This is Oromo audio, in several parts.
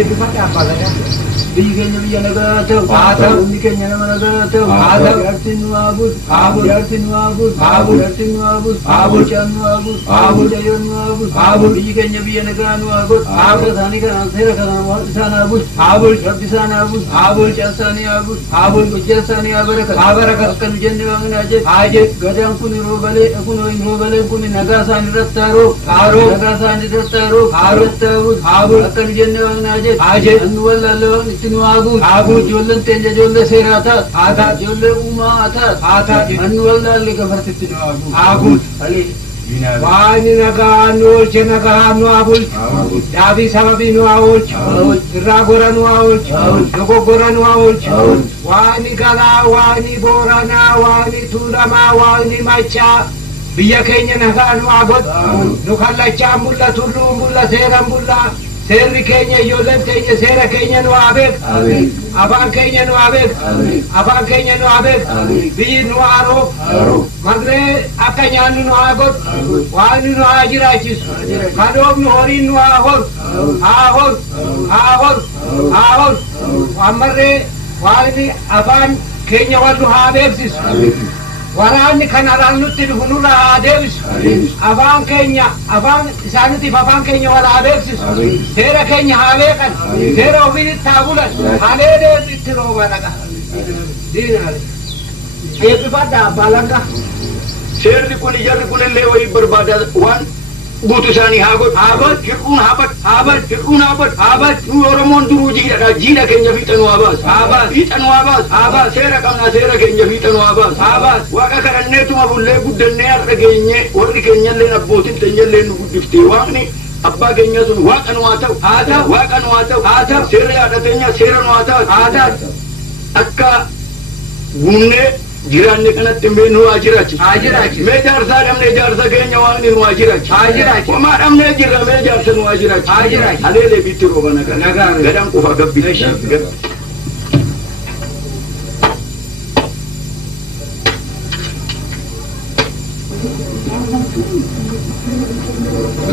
eebbifadha abbaa gadaa. Biyyi keenya biyya nagaa ta'u. Haa ta'u. Humni keenya nama nagaa ta'u. Haa ta'u. Jaarsi nu haa bulchu. Haa bulchu. Jaarsi nu haa bulchu. Haa bulchu. Jaarsi nu haa bulchu. Haa bulchu. Bulchaan nu haa bulchu. Haa bulchu. Mucayyoon nu haa bulchu. Haa bulchu. Biyyi keenya biyya nagaa nu haa godhu. Haa bulchu. Isaanii kanaan seera kanaan waan isaan haa bulchu. Haa bulchu. Rabbi isaan haa bulchu. Haa bulchu. Bulchaan isaanii haa bulchu. Haa bulchu. Hojjaa isaanii haa barakatu. Haa barakatu. Akka nu jenne waaqni haa jedhu. Haa jedhu. Gadaan kun roobalee kun roobaleen kun nagaa isaan irratti haa roobu. Haa roobu. Nagaa isaan irratti haa roobu. Haa roobu. Irratti haa bulchu. Haa bulchu. Akka nu jenne waaqni haa jedhu. Haa jedhu. Annu wallaalle waaqni itti nu haa guutu. Haa guutu. Ijoolleen teenya ijoollee seeraa taatu. Haa taatu. Ijoollee uumaa haa taatu. Haa taatu. Annu wallaalle gafartitti nu haa guutu. Haa guutu. Alii. Waan nagaa nu oolche nagaa nu haa bulchu. Daabii sababii nu haa oolchu. Irraa gora nu haa oolchu. Dogoggora nu haa oolchu. Waan galaa, waan booranaa, waan tuulamaa, waan machaa. Biyya keenya nagaa nu haa godhu. Nu kallachaan bulla, tulluun bulla, seeran bulla. Seerri keenya ijoolleen keenya seera keenya nu haa beeku. Afaan keenya nu haa beeku. Afaan keenya nu haa beeku. Biyyi nu haa roobu. Magree akka nyaannu nu haa godhu. Waan nu haa jiraachisu. Kadoofnu horiin nu haa horu. Haa horu. Haa horu. Haa horu. Ammarree waan afaan keenya wal nu haa beeksisu. Waraanni kan araan nutti dhufu nurra haa deebisu. Afaan keenya afaan isaaniitiif afaan keenya wal haa beeksisu. Seera keenya haa beekan. Seera ofiitti haa bulan. Haleelee itti rooba dhaqa. Diinaalee. Eebbifadha abbaa langa. Seerri kun jarri kunillee wayii barbaada waan guutu isaanii haa godhu. Haa godhu. Hir'uun haa badhu. Haa badhu. Hir'uun haa badhu. Haa badhu. Nu Oromoon duruu jiidhadha. Jiidha keenya fiixanuu haa baasu. Haa baasu. Fiixanuu haa baasu. Haa baasu. Seera qabna seera keenya fiixanuu haa baasu. Haa baasu. Waaqa kadhanneetuma bullee guddannee har'a geenye warri keenyalleen abbootiin teenyalleen nu guddiftee waaqni abbaa keenya sun waaqa nu haa ta'u. Haa ta'u. Waaqa nu haa ta'u. Haa ta'u. Seerri haadha teenya seera nu haa ta'u. Haa ta'u. Akka guunnee jiraanne kanatti mee nu haa jiraachisu. Haa jiraachisu. Mee jaarsaa dhabnee jaarsa keenya waaqni nu haa jiraachisu. Haa jiraachisu. Homaa dhabnee jirra mee jaarsa nu haa jiraachisu. Haa jiraachisu. Haleelee bitti rooba nagaa. Nagaa. Gadaan qufa gabbi.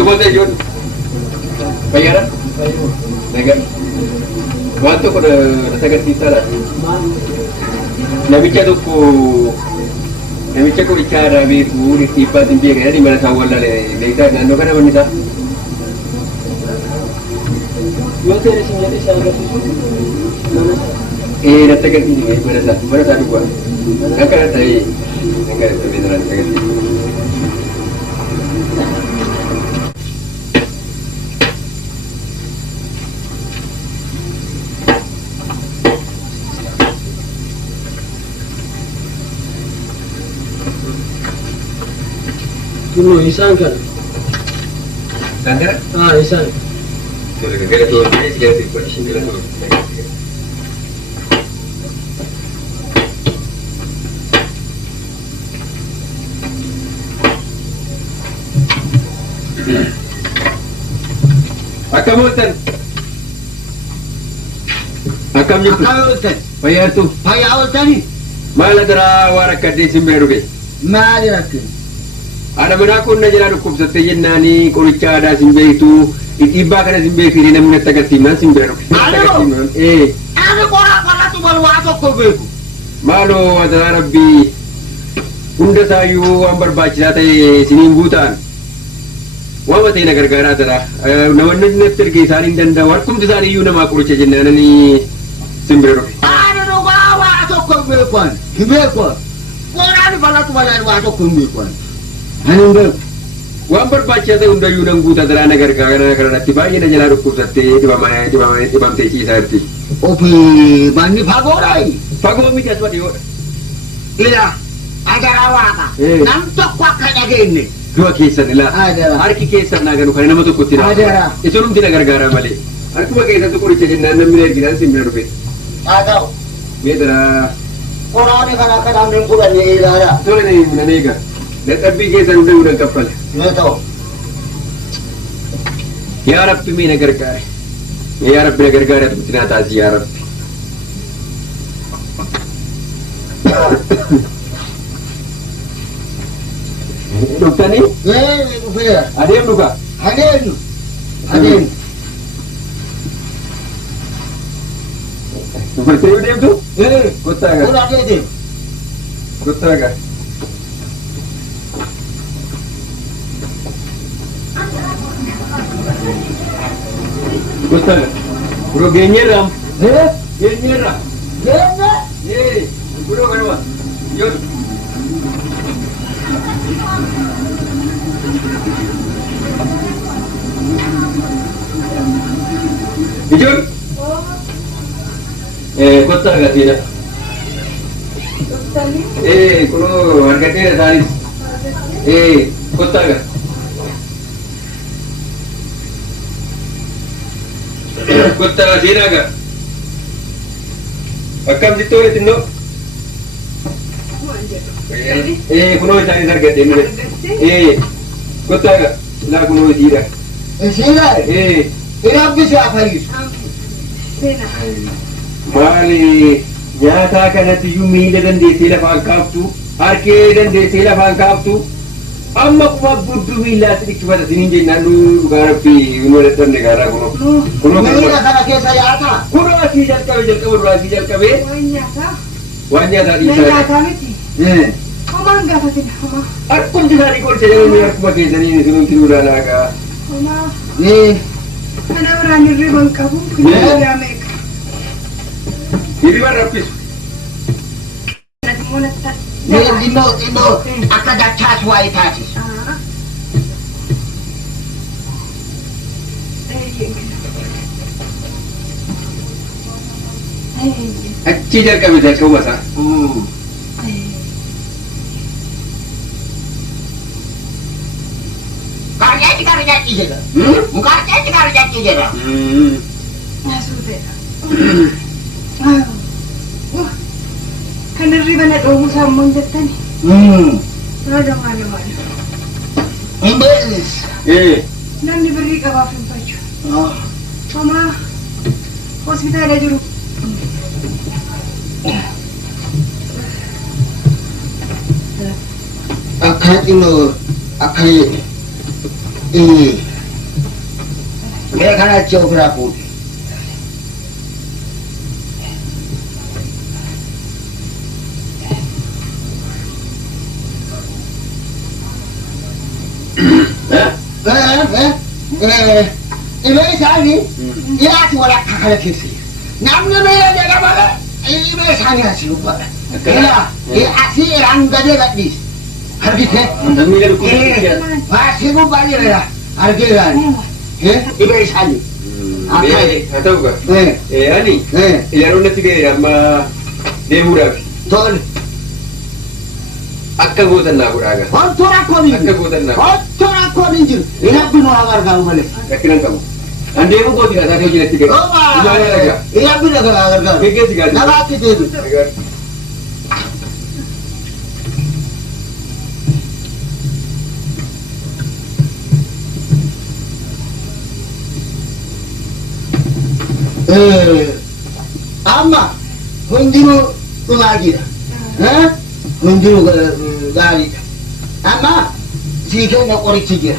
Kemudian Jun, bayaran, naga, waktu kau dah sangat kita lah. Nabi cakap kau bicara begitu, di tipa tinggi kan, di mana sawal dah le, lepas nando kan apa ni dah? Yoo seera sinyaalee isaa agarsiisu. Dah sangat tinggi, mana dah dua. Kakak tadi, kakak tadi beneran sangat tinggi. Kunoo isaan kana. Sandra? Isaan. Gara turun ni sikit sikit sini lah turun. Akamutan. Akam ni. Akamutan. Bayar tu. Bayar tadi. Malah tera warak kadi simberu ke. Maali rakin. Ada menakun na jala dukub satejen nani kuricha ada simberu itiba kana simberu ni namna tagatiman simberu. Ano? Ano kora tu baru ato ko beku. Malu ada Rabbi. Unda sayu ambar baca tadi sinimbutan. Wamati na gargara tara. Nawan na tergi saring danda warkum tu sari yu nama kuricha jenna ni simberu. Ano bawa ato ko bekuan. Beku. Kora ni bala tu baru ato ko bekuan. Ano beku. Wambar baca tadi unda yu nang buta tara na gargara karena tiba ye na jala dukub sate tiba teci sarti. Opi bani pagorai. Pago mi kaswa diwa. Iya. Ada rawaka. Nantok kwa kaya gini. Dua kisah nila. Ada. Arki kisah naga nu kana nama tu kutira. Ada. Itu rum tina gara-gara mali. Arki ma kisah tu kuricha jenna na mile gidan simberu rupit. Ada. Beda. Kora ni kana kana minggulan ni ilala. Tole ni munanega. Tapi kisah undang kapal. Betul. Ya Rabbi mi nagargara. Ya Rabbi nagargara tu tina tazi ya Rabbi. Dokter ni? Bukan. Ada yang luka? Ada. Dubartii yoo deemtu kottaa agar. Fuudhaa kee deemu. Kottaa agar. Kottaa agar. Bro geenyeerraa. Geenyeerraa. Deemne. Bro kanuma. Yoo. Ijoon. Kottaa agar jedha. Kunoo argadheera isaanis. Kottaa agar. Kottaa seenaa agar. Akkam sitti oole xinnoo? Kunoo isaanis argadhe inni. Kottaa agar. Laa kunoo isiidha. Isiidha. Irabbisi afayyisu. Maali nyaataa kanatti iyyuu miila dandeessee lafaan kaaftu, harkee dandeessee lafaan kaaftu, amma kuma gudduu miillaatti dhikkifata siniin jennaan dhugaa rabbii nu wadattamne gaaraa kunoo. Miila kana keessa yaataa? Kunoo asii jalqabe duraa asii jalqabee waan nyaataa dhiisaa. Homaan gaafatin homaa. Akkumti isaanii qolcha jedhanii akkuma keessanii sinuunti duudhaan kaa. Homaa. Kana biraan hirriban qabu kunyaa meeqa. Hirriban raffisu. Xinnoo akka dachaas waa'ee taasisa. Achi jalqabe jalqabuma isaa. Kaarjaatti kaarjaatti jedha. Mukaarjaatti kaarjaatti jedha. Kan hirriban dhoowwu saammoon jettani. Maala. Hin beeknis. Namni birrii qabaaf hin fachu. Homaa hospitaala jiru. Akka xinnoo akka mee kana achi ofirraa fuudhe. Dhibee isaanii dhiyaatu walakkaa kana keessa namni miila jedha malee dhibee isaanii asii uffata. Asii irraan gadee gadhiise. Argite? Asii gubbaa jira argee gaani. Dhibee isaanii. Haa ta'u gaa. Ani yeroo natti ga'e amma deemuudhaaf. Tole. Akka gootan naa godhaa gaa. Wanto rakkoon hin Akka gootan naa. Wanto rakkoon hin jiru. Rabbi nu haa gargaaru malee. Rakkinan qabu. An deemu gooti gaa taatee hojii natti ga'e. Ilaalee dhagaa. Rabbi nu haa gargaaru. Geggeessi gaa. Nagaatti deebi. Amma hundinuu dhumaa jira. Hundinuu gaariidha. Amma sii kenna qorichi jira.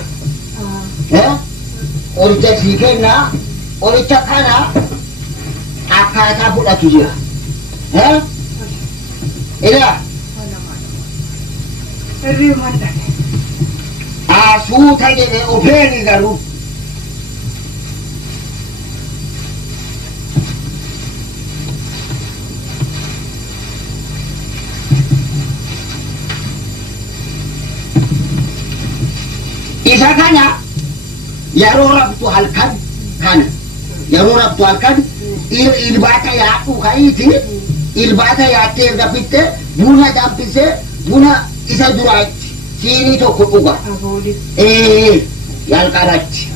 Qoricha sii kenna qoricha kana akkaataa fudhatu jira. Ilaa Hirriban dhabe. asuuta jedhee ofeeni garuu. Isa kana yeroo rabtu halkan kana yeroo rabtu halkan ilbaata yaadhu ka'iiti ilbaata yaattee erga fitte buna danfisee buna isa duraatti siinii tokko dhuga. Yalqaratti.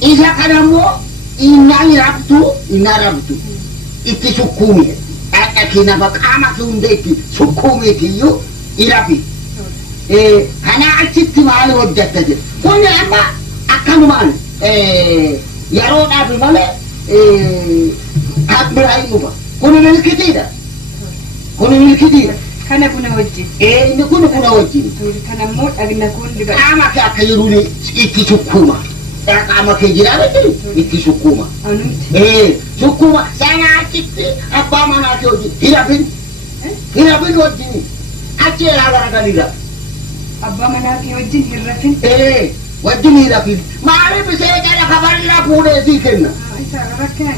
Isa kana immoo innaan rabtu itti sukkuumi. Dhaqna kee nafa qaama kee hunda itti sukkuumiitiyyuu irafi. Kana achitti maal hojjetta jedhe. Kun amma akkanumaan yeroodhaaf malee kan biraa hin dhufa. Kun milkitiidha. Kun milkitiidha. Kana buna wajjin. Inni kun buna wajjin. Kana immoo dhagna kun dibata. Qaama kee akka jiruun itti sukkuuma. qaama kee jira miti itti sukkuma. Sukkuma sana achitti abbaa manaa kee hojii hirafin wajjin achi irraa garagalira. Abbaa manaa kee wajjin hirrafin. Wajjin hirafin maaliif isee jala kabarira fuudhee sii kenna. Isa rakkina.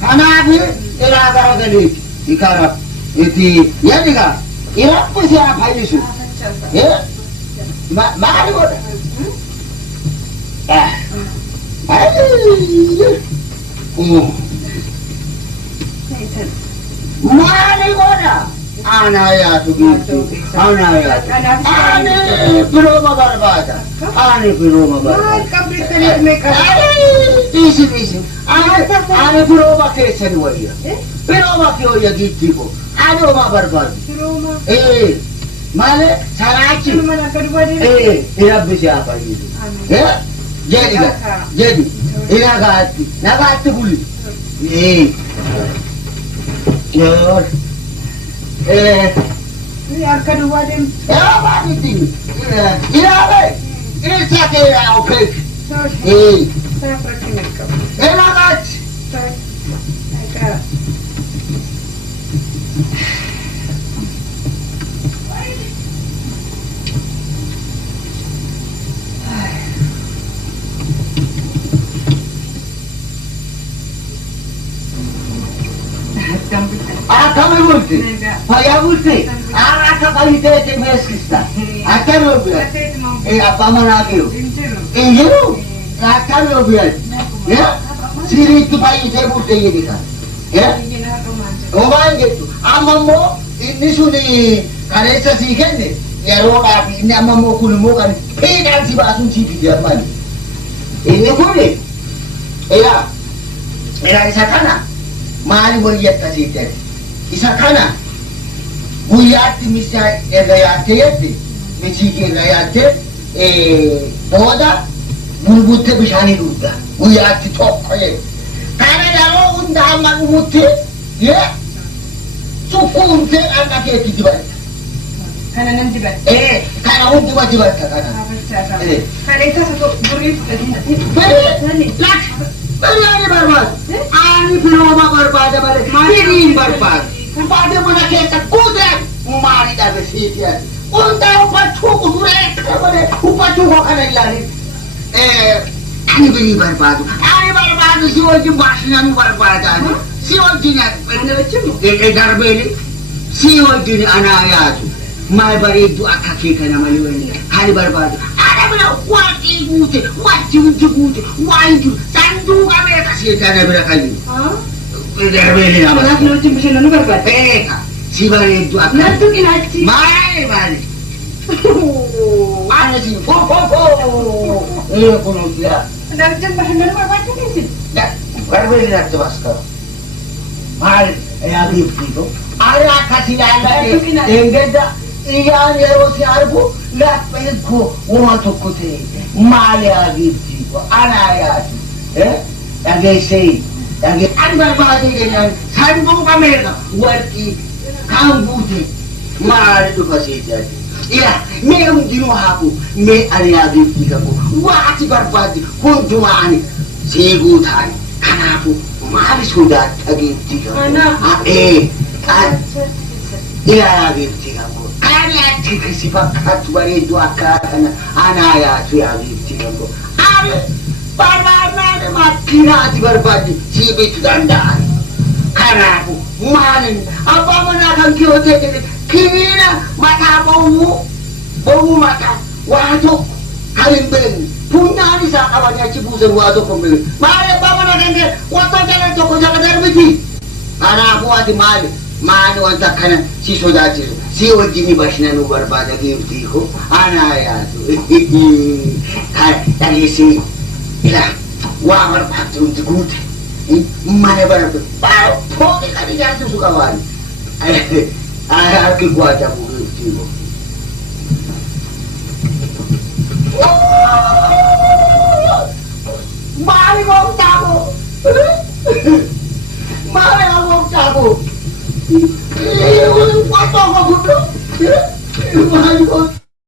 Kanaaf irraa garagaleeti ikara itti yadiga iraffi si haa fayyisu. Maali godha? Maali godha? Ana yaatu gitti. Ana yaatu. Ani firooma barbaada. Ani firooma barbaada. Maal qabdistanii meeqa? Isi. Ani firooma keessani wayya. Firooma kee wayya gitti ko. Ani homaa barbaadu. Firooma. Maali saraachi. Mana akka dubaadee. Irabbisi haa fayyisu. Jedhi nagaatti buli. Akka dubaadee. Baaditi ilaabe isa keeraa opeek. Saaf rakkina qaba. Nagaatti. Akkami bulti? Fayyaa bulti? Akka fayyiteeti meeskista. Akkami obiyan? Abbaa manaa jiru. Injiru? Akkami obiyan? Siriitti fayyitee bulte jedhika. Homaan jettu. Amma immoo inni sun kaleessa sii kenne yeroodhaaf inni amma immoo kun immoo kan fiidhaan si baasuun sii fide ammaani. Inni kun isa kana maali wayyatta siite? Isa kana guyyaatti misaa irra yaattee jette misii irra yaattee booda bulbutte bishaanii dhugda guyyaatti tokko jette. Kana yeroo hunda hamma dhumutti sukkuumtee dhaqna keetti dibatta. Kana nan dibatta. Kana hunduma dibatta kana. Kana isa durii Bari ani barbaadu. Ani firooma barbaada malee firiin barbaadu. Baada mana keessa guuteen maali dhabe siiti ati. Hundaa uffachuu kuturee malee uffachuu koo kana ilaalin. Ani birii barbaadu. Ani barbaadu si wajjin baashinaan barbaadaan. Si wajjin darbeeni. Si wajjin anaa yaadu. Maal bareeddu akka kee kana malee ani barbaadu. Ana bira waaqii guute, wajji guute, waan jiru sanduuqa meeqa siiti ana bira kayyuu. Darbeeni nama. Kanaaf na wajjin bashannanuu barbaada. Si bareeddu akka. Nattu qinaatti. Maali. Ana si fo. Kunuuti yaa. Na wajjin bashannanuu barbaadda keessi. Darbeeni natti baska. Maali yaa biiftiito. Ani akkasii laallate engedda. Iyaan yeroo si argu lapheen koo waan tokko ta'e maali agiibsi anaa yaadu dhageessee ani barbaade jennaan sanduuqa meeqa warqii kan guute maali dhufa seetii ila mee hundinuu haaku mee ani agiibsi qabu waati barbaade hundumaa ani seeguu taane kanaafu maali sodaatti agiibsi qabu ila agiibsi qabu. Ani ati kasi fakkaatu bareedu akka kana anaa yaatu yaabibti gambo. Ani barbaadnaan makkinaati barbaadde sii bitu danda'an. Kanaafu maalin abbaa manaa kan kiyootee jedhe kiniina mataa bowwuu mataa waa tokko kan hin beekne funyaan isaa qabanii achi buusan waa tokko hin beekne. Maali abbaa manaa kan kee wattoo jala tokko jala darbiti. Kanaafu ati maali wanta kana si sodaachisu. Si wajjin bashananuu barbaada giiftii ko anaa yaadu. Dhageessee ilaa waa barbaadde hundi guute mana barbaadu pooqi kan ijaarsisu qabaan harki guutamu giiftii ko. Maali gooftaa ko? Maali gooftaa ko? What the fuck?